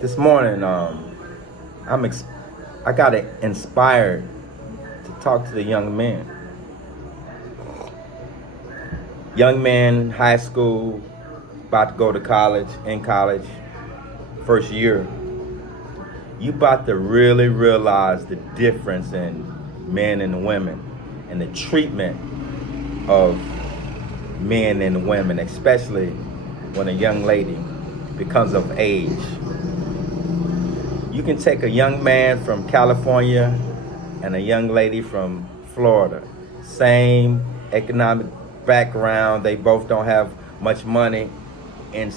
This morning, I got inspired to talk to the young men, high school, about to go to college, in college, first year. You about to really realize the difference in men and women, and the treatment of men and women, especially when a young lady becomes of age. You can take a young man from California and a young lady from Florida. Same economic background. They both don't have much money. In,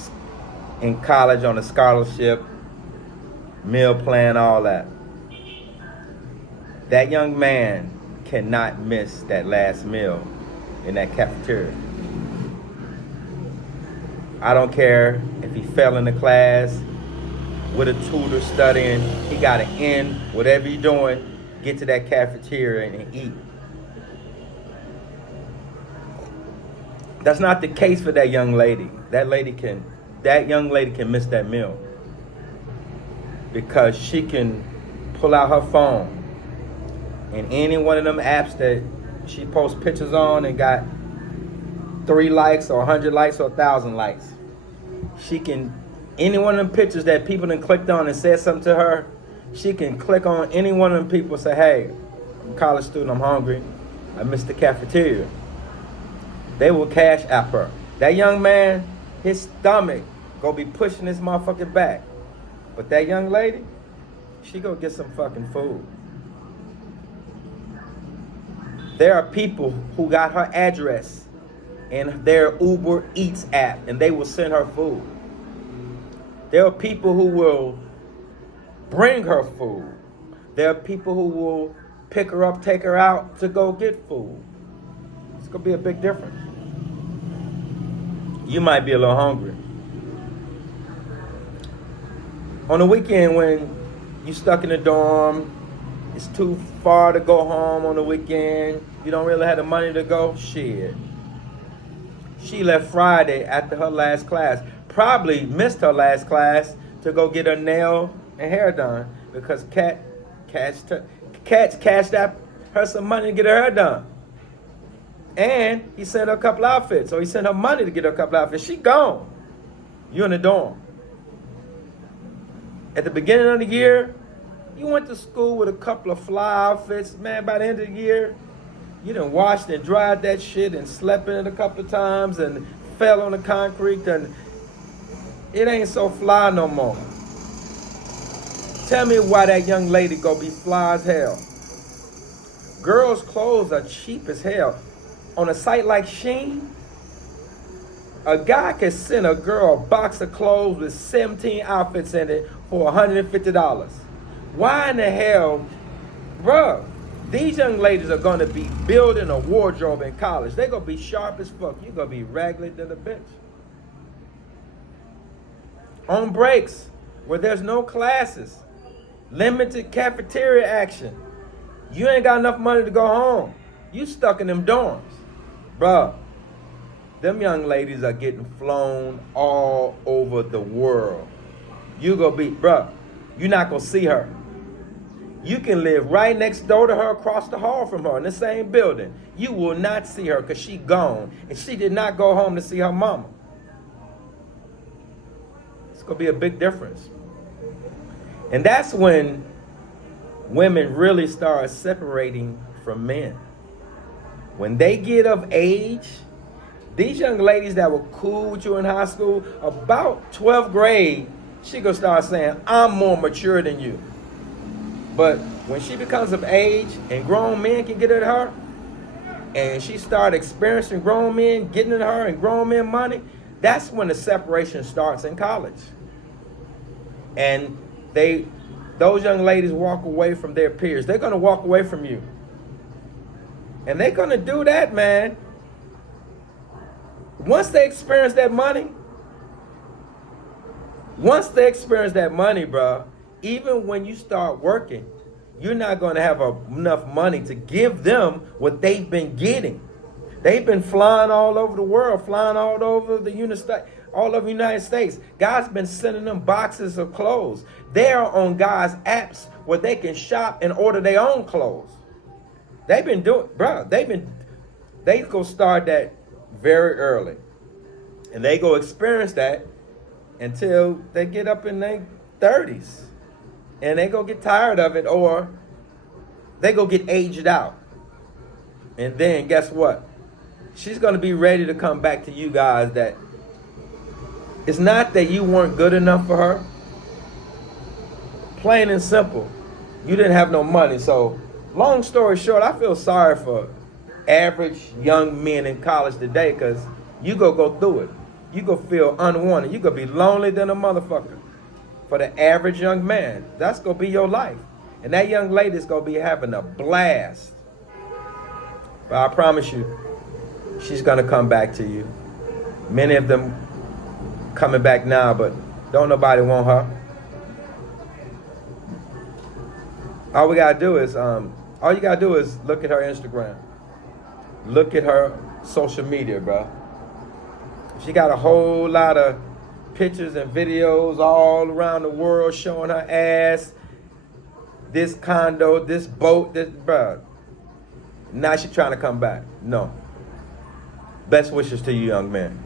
in college on a scholarship, meal plan, all that. That young man cannot miss that last meal in that cafeteria. I don't care if he fell in the class with a tutor studying, he got to end whatever he's doing, get to that cafeteria and eat. That's not the case for that young lady. That young lady can miss that meal because she can pull out her phone and any one of them apps that she posts pictures on and got 3 likes or 100 likes or 1,000 likes. She can, any one of them pictures that people done clicked on and said something to her, she can click on any one of them people and say, hey, I'm a college student, I'm hungry, I missed the cafeteria. They will cash app her. That young man, his stomach gonna be pushing his motherfucking back. But that young lady, she gonna get some fucking food. There are people who got her address in their Uber Eats app and they will send her food. There are people who will bring her food. There are people who will pick her up, take her out to go get food. It's gonna be a big difference. You might be a little hungry. On the weekend when you stuck in the dorm, it's too far to go home on the weekend, you don't really have the money to go, shit. She left Friday after her last class, probably missed her last class to go get her nail and hair done because Cat cashed out her some money to get her hair done. And he sent her a couple outfits, so he sent her money to get her a couple outfits. She gone. You in the dorm. At the beginning of the year, you went to school with a couple of fly outfits. Man, by the end of the year, you done washed and dried that shit and slept in it a couple of times and fell on the concrete and it ain't so fly no more. Tell me why that young lady gonna be fly as hell. Girls' clothes are cheap as hell. On a site like Shein, a guy can send a girl a box of clothes with 17 outfits in it for $150. Why in the hell, bruh? These young ladies are gonna be building a wardrobe in college. They're gonna be sharp as fuck. You're gonna be raggedy than a bitch. On breaks, where there's no classes, limited cafeteria action, you ain't got enough money to go home. You stuck in them dorms. Bruh, them young ladies are getting flown all over the world. You gonna be, bruh, you're not gonna see her. You can live right next door to her, across the hall from her, in the same building. You will not see her because she gone. And she did not go home to see her mama. It's gonna be a big difference. And that's when women really start separating from men. When they get of age, these young ladies that were cool with you in high school, about 12th grade, she gonna start saying, I'm more mature than you. But when she becomes of age and grown men can get at her, and she start experiencing grown men getting at her and grown men money, that's when the separation starts in college. And those young ladies walk away from their peers. They're gonna walk away from you. And they're gonna do that, man. Once they experience that money, bro, even when you start working, you're not gonna have enough money to give them what they've been getting. They've been flying all over the world, flying all over the United States. all over the United States. God's been sending them boxes of clothes. They're on God's apps where they can shop and order their own clothes. They've been doing, bro, they go start that very early. And they go experience that until they get up in their 30s. And they go get tired of it, or they go get aged out. And then guess what? She's going to be ready to come back to you guys. That it's not that you weren't good enough for her. Plain and simple. You didn't have no money. So long story short, I feel sorry for average young men in college today, because you go through it. You go feel unwanted. You go be lonely than a motherfucker. For the average young man, that's going to be your life. And that young lady's going to be having a blast. But I promise you, she's going to come back to you. Many of them coming back now, but don't nobody want her. All you got to do is look at her Instagram. Look at her social media, bro. She got a whole lot of pictures and videos all around the world showing her ass, this condo, this boat, this, bruh. Now she trying to come back. No. Best wishes to you, young man.